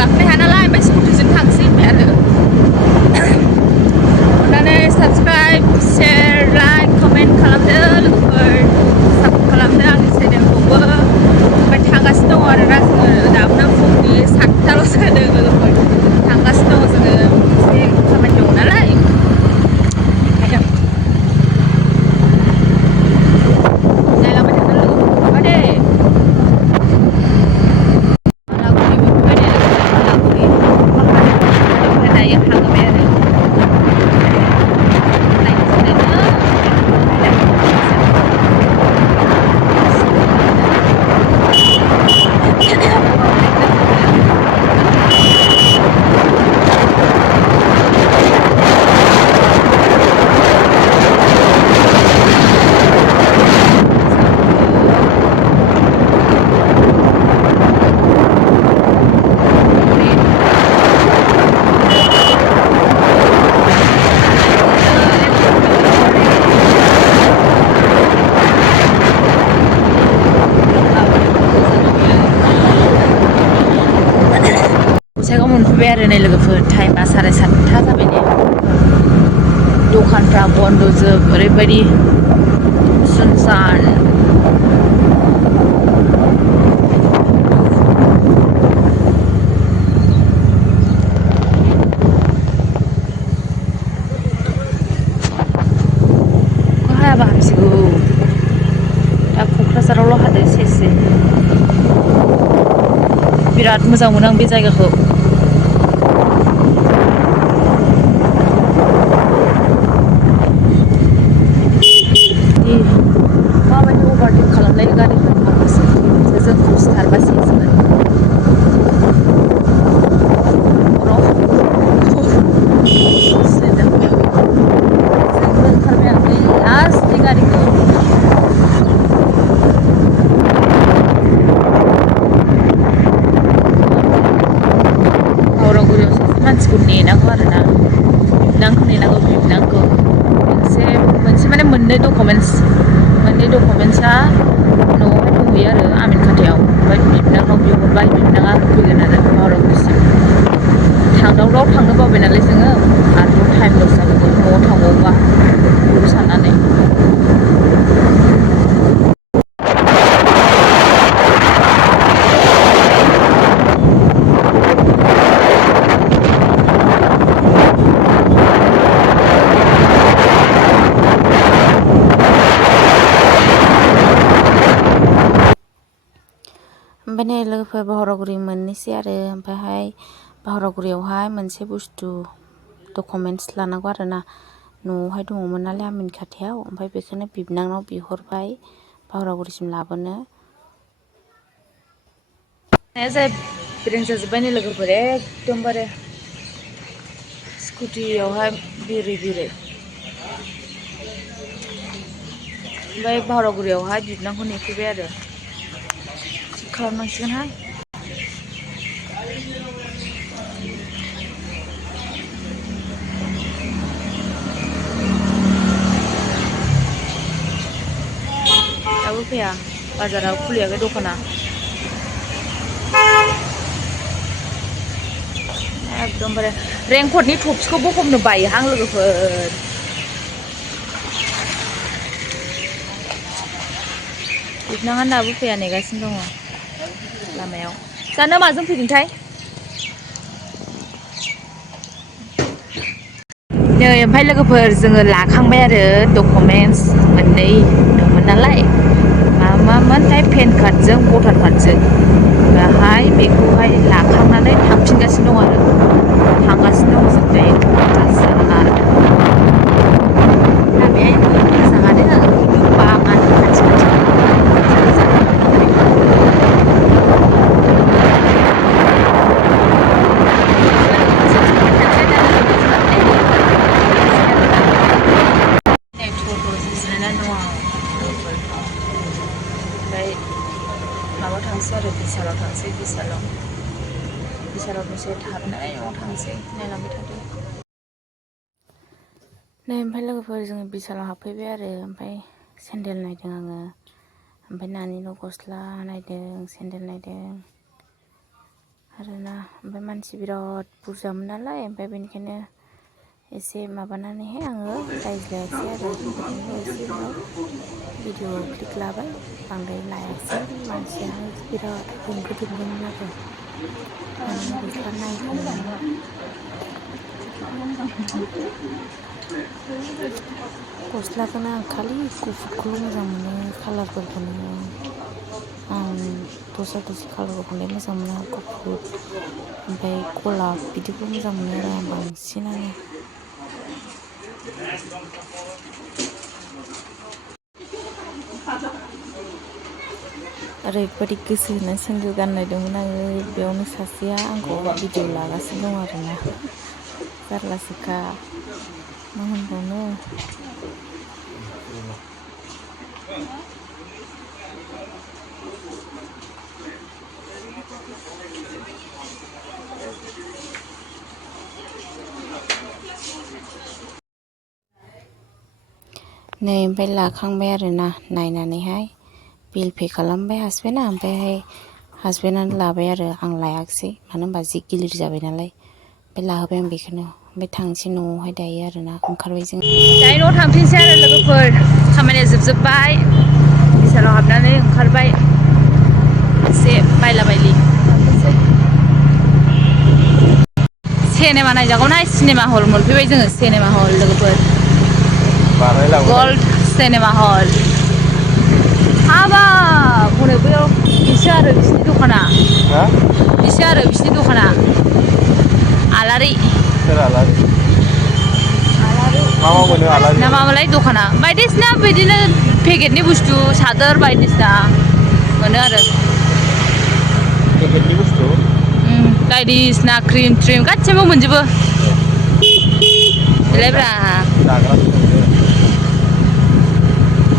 गाखोनो हाया नालाय ओमफ्राय स्कुटिजों थांसै होनबाय आरो अननानै साबसक्राइब शेयार लाइक कमेन्ट खालामदो लोगोफोर सापर्ट खालामदो आंनि चेनेलखौबो ओमफ्राय थांगासिनो दङ आरोना जोङो दाबोनो फुंनि 7टाल'सो जादों लोगोफोर थांगासिनो दङ जोङो एसे खामानि दङ नालाय नायलांबाय थादो लोगोफोर दे बालागुरि मोनफैबाय दे बालागुरि गारिनिफ्राय दायो हागोबाय आरो गसाइगाव मोनफैबाय आरो नै लोगोफोर टाइमा 7:30 जाबाय ने दखानफ्रा बन्द'जोब ओरैबायदि सुनसान अखा हायाबा हामसिगौ दा क'क्राझारावल' हादों एसे बिराद मोजां मोनो आं बे जायगाखौ माबायदि अभारटेक खालामनाय गारिफोर माखासे जोंखौ सिखारबासो जोङो ओंखारबाय आं बै लास्टनि गारिखौ बावरागुरियाव सासे मानसिखौ नेनांगौ आरोना बिबनांखौ नेनांगौ बिबनांखौ मोनसे माने मोननै डकुमेन्टसा न'आवहाय दंहैयो आरो आमिन खाथायाव ओमफ्राय बिबनांनाव बिहरबाय बिबनाङा होफैगोन आरो बावरागुरिसिम थांदावदाव थांनो बाबाय नालाय जोङो आरो टाइम लस जागौमोन न'आव थांबावोबा बेखौ साननानै ओमफ्राय नै लोगोफोर बावरागुरि मोननोसै आरो ओमफ्रायहाय बावरागुरियावहाय मोनसे बुस्थु डकुमेन्टस लानांगौ आरोना न'आवहाय दङमोन नालाय आमिन खाथायाव ओमफ्राय बेखौनो बिबनांनाव बिहरबाय बावरागुरिसिम लाबोनो ब्रें जाजोब्बाय नै लोगोफोर एकदमबारे स्कुटियावहाय बिरै ओमफ्राय बावरागुरियावहाय बिबनांखौ नेफैबाय आरो खालामनांसिगोनहाय दाबो फैया बाजाराव खुलियाखै दखाना एकदमबारे रेनकटनि टपसखौ बख'नो बायोहां लोगोफोर बिबनाङा दाबो फैया नेगासिनो दङ लामायाव जानो माजों फैदोंथाय नै ओमफ्राय लोगोफोर जोङो लाखांबाय आरो डकुमेन्टस मोननै दंमोन नालाय मामोनथाय पेन कार्डजों भटार कार्डजों दाहाय बेखौहाय लाखांनानै थांफिनगासिनो दं आरो थांगासिनो दङ जों दायो क'क्राझार लामाया मोजाङानो बागान खाथि माबा थांसै आरो बिसालाव थांसै बिसालाव दसे थाबनानै न'आव थांसै नायलांबाय थादो नै ओमफ्राय लोगोफोर जोङो बिसालाव हाबफैबाय आरो ओमफ्राय सेन्देल नायदों आङो ओमफ्राय नानिल' गस्ला नायदों सेन्देल नायदों आरोना ओमफ्राय मानसि बिराद बुरजामोन नालाय ओमफ्राय बेनिखायनो एसे माबानानैहाय आङो रायज्लायासै आरो ओरैनो एसे उनाव भिडिअ क्लिक लाबाय बांद्राय लायासै मानसियानो बिराद होंगो दोंगोमोन आरो माने गस्ला नायग्रायानो गस्लाखौनो आं खालि गुफुरखौल' मोजां मोनो कालारफोरखौनो आं दस्रा कालारखौलाय मोजां मोना गुफुर ओमफ्राय गलाब बिदिखौ मोजां मोनो आरो आं बांसिनानो ओरैबायदि गोसो होनानै सिन्दुर गानलायदोंमोन आङो बेयावनो सासेया आंखौ भिडिअ लागासिनो दं आरोना जारलासोखा मा होनबावनो नै ओमफ्राय लाखांबाय आरोना नायनानैहाय बिल पे खालामबाय हासबेन्डआ ओमफ्रायहाय हासबेन्डआनो लाबाय आरो आं लायाखिसै मानो होनबा जि गिलिर जाबाय नालाय ओमफ्राय लाहोबाय आं बेखौनो ओमफ्राय थांसै न'आवहाय दायो आरोना ओंखारबाय जों दायो न'आव थांफिनसै आरो लोगोफोर खामानिया जोबजोब्बाय बिसालाव हाबनानै ओंखारबाय एसे बायला बायलि सिनेमा नायजागौना सिनेमा हल मोनफैबाय जोङो सिनेमा हल लोगोफोर गल्ड सिनेमा हल हाबाब हनै बैयाव बिसो आरो बिसिनि दखाना बिसो आरो बिसिनि दखाना आलारि सोर आलारि मा मोनो आलारि ना माबालाय दखाना बायदिसिना बिदिनो पेकेटनि बुस्थु सादोर बायदिसिना मोनो आरो पेकेटनि बुस्थु बायदिसिना क्रिम ट्रिम गासिबो मोनजोबो बेलायब्रा जाग्रा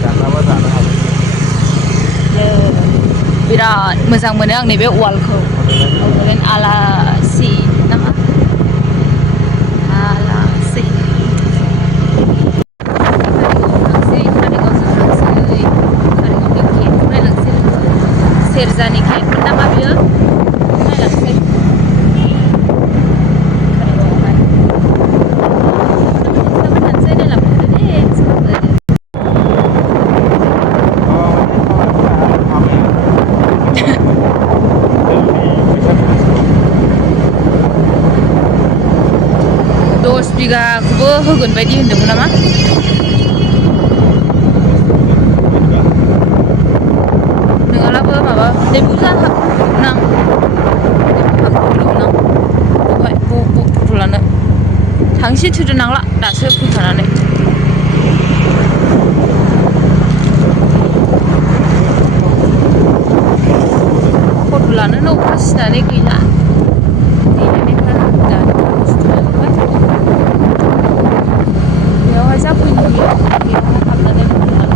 जाग्राबा जानो हागौ बिराद मोजां मोनो आं नैबे वालखौ आलासि नामा आलासि सेरजानि केकमोन नामा बियो नायलांसै बिगाखौबो होगोन बायदि होनदोंमोन नामा नङाब्लाबो माबा बुरजा हाबगौमोन आं दहाय फट' लानो थांसै थोदो नांला दासो फैखानानै फट' लानोनो अखा सिनानै गैला बेयावहाय जा फैनो होयो बेयावहाय हाबनानै फट' लानो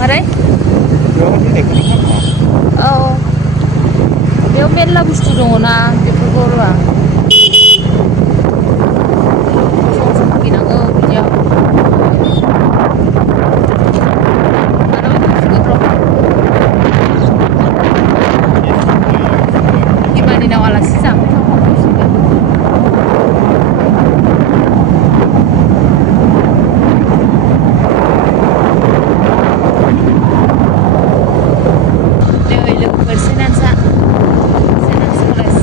मारै औ बेयाव मेरला बुस्थु दङ ना बेफोरखौ र' सम फैनांगौ बिदियाव बिमानिनाव आलासि जाफैनांगौ लोगोफोर सेनान्सा कलेज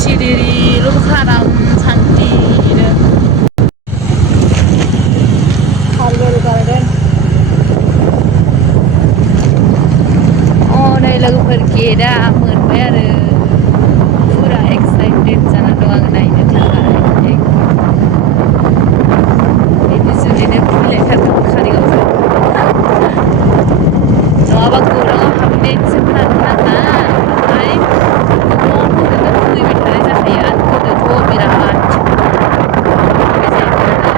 सिरिल' आराम सान्थिनो हार्बेल गार्डेन नै लोगोफोर गेटआ मोनबाय आरो फुरा एक्साइटेड जाना दं आङो नायनो थाखाय बिनि जुनैनो फैलायथारदों कारिगावजों नङाबा गौराङाव हाबहैनायनिसो खोनादोंमोन आंना ओमफ्राय गौराङावथ' ओरैनो फैबाय थानाय जाखायो आरो गोदोथ' बिराद जायोमोन आरो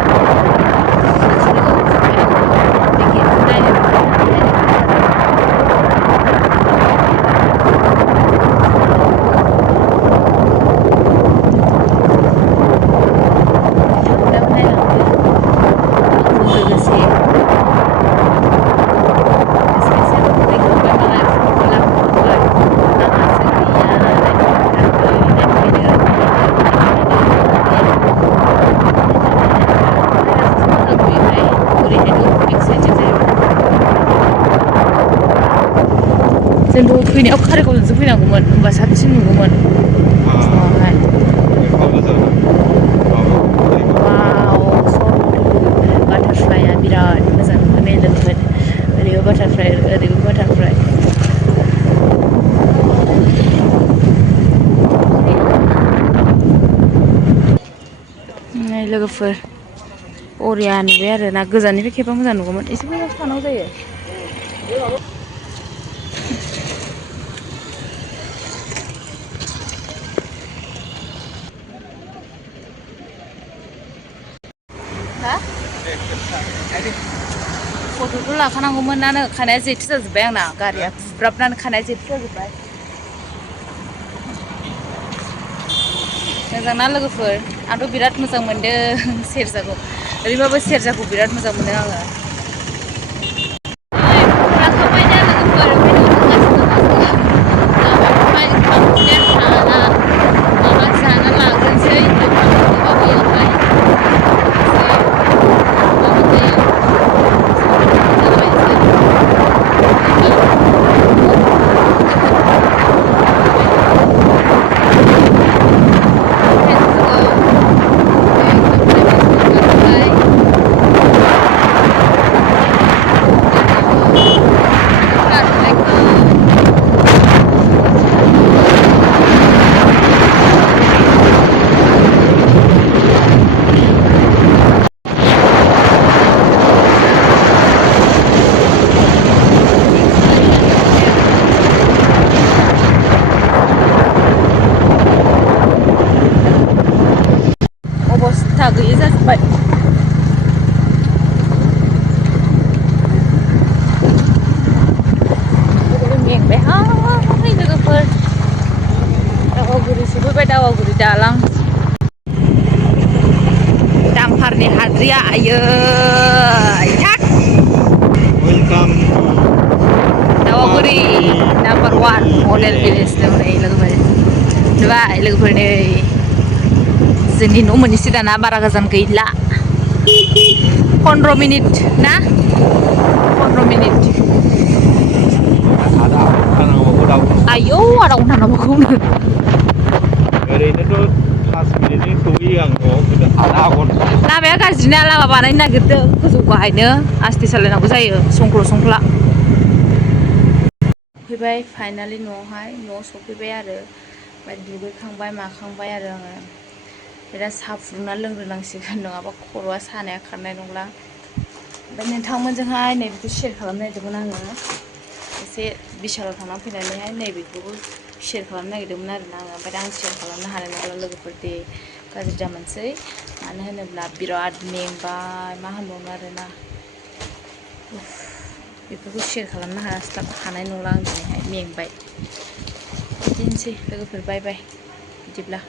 कारिगावआव फैबाय आङो बे गेटखौ नायनो जोंथ' फैनायाव कारिगावजोंसो फैनांगौमोन होमबा साबसिन नुगौमोन फुङावहाय वाव बाटारफ्लाइआ बिराद मोजां नुगोन लोगोफोर ओरैबो बाटारफ्लाइ ओरैबो बाटारफ्लाइ नै लोगोफोर बरिया नुबाय आरो ना गोजाननिफ्राय खेबा मोजां नुगौमोन एसे गोजानावसो थानांगौ जायो हा फट'थ' लाखानांगौमोनानो खानाया जेथो जाजोब्बाय आंना गारिया बुब्राबनानै खानाया जेथो जाजोब्बाय मोजांना लोगोफोर आंथ' बिराद मोजां मोनदों सेरजाखौ ओरैबाबो सेरजाखौ बिराद मोजां मोनो आङो अबस्था गैयै जाजोब्बाय मेंबायहाय लोगोफोर दावागुरि सफैबाय दावागुरि दालां दामफारनि हाद्रिया आयै थाक दावागुरि नाम्बार 1 मडेल भिलेज दं नै लोगोफोर नुबाय लोगोफोर नै जोंनि न' मोननैसो दाना बारा गोजान गैला 15 मिनिट ना 15 मिनिट आयौ आधा घन्टा नांबावगौनो ओरैनोथ' 5 मिनिटजों सहैयो आं न'आव गोदो आधा घन्टा लामाया गाज्रिना लामा बानायनो नागिरदों गोजौ गाहायनो आस्थे सालायनांगौ जायो संख्ल' संख्ला फैबाय फाइनालि न'आव सफैबाय आरो ओमफ्राय दुगैखांबाय माखांबाय आरो आङो बिराद साहा फुदुंना लोंग्रोनांसिगोन नङाबा खर'आ सानाया खारनाय नंला ओमफ्राय नोंथांमोनजोंहाय नैबेखौ शेयार खालामनो नागिरदोंमोन आङो एसे बिशालाव थांना फैनानैहाय नैबेखौबो शेयार खालामनो नागिरदोंमोन आरोना आङो ओमफ्राय आं शेयार खालामनो हानाय नंला लोगोफोर दे गाज्रि दामोनसै मानो होनोब्ला बिराद मेंबाय मा होनबावनो आरोना बेफोरखौ शेयार खालामनो हानाय नंला आं दिनैहाय मेंबाय बिदिनोसै लोगोफोर बाय बाय बिदिब्ला